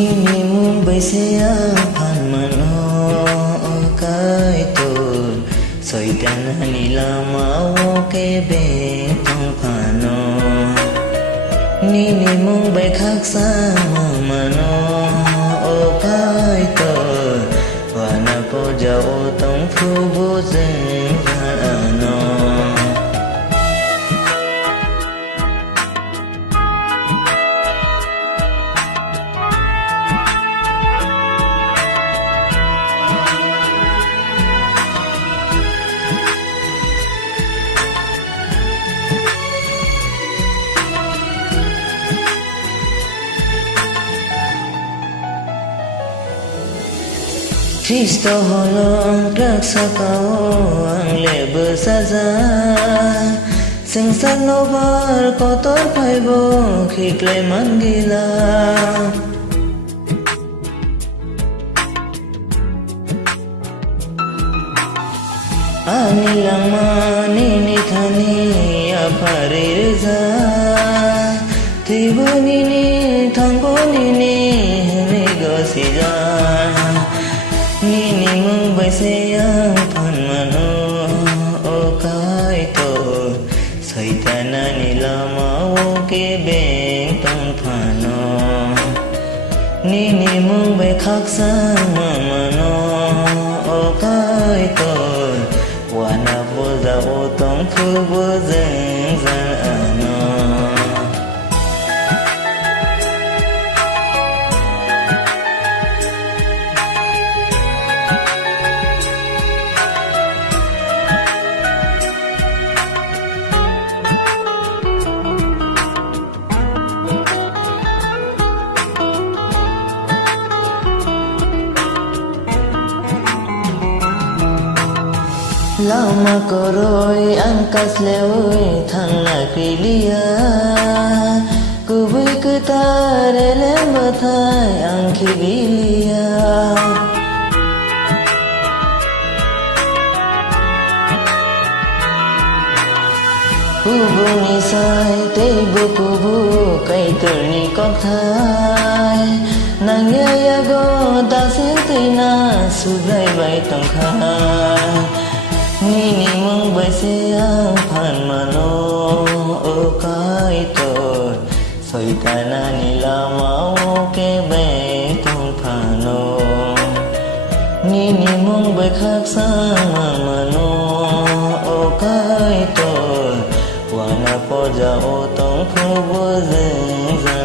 Nini mung bay siya panmano kay tol Soy tan nila mao ke betong pano Nini mung bay khak sa mano kay tol Wana po jao tong phu bo zeng ano Kristo holong krak sakao ang lebe saza Sing san nobar kotor paibo khiklay manggila Anilang maninithani aparirza Tibo nini thangko nini negosija Nini mung bay siya panmano kay tol Soy tanan nila mao ke betong pano Nini mung bay khak sa mano kay tol Wana po za otong phu bo zeng zan ano Lama koroi angkas leoi thang na krilia Kubui kutare lembathai angki bilia Kubu nisai teibu kubu kai turni kok thai Nang ya go ta sin tina sublai bai tong khai Nini mung bay siya panmano kay tol Soy tanan nila mao ke betong pano Nini mung bay khak sa mano kay tol Wana po jao tong phu bo zeng zang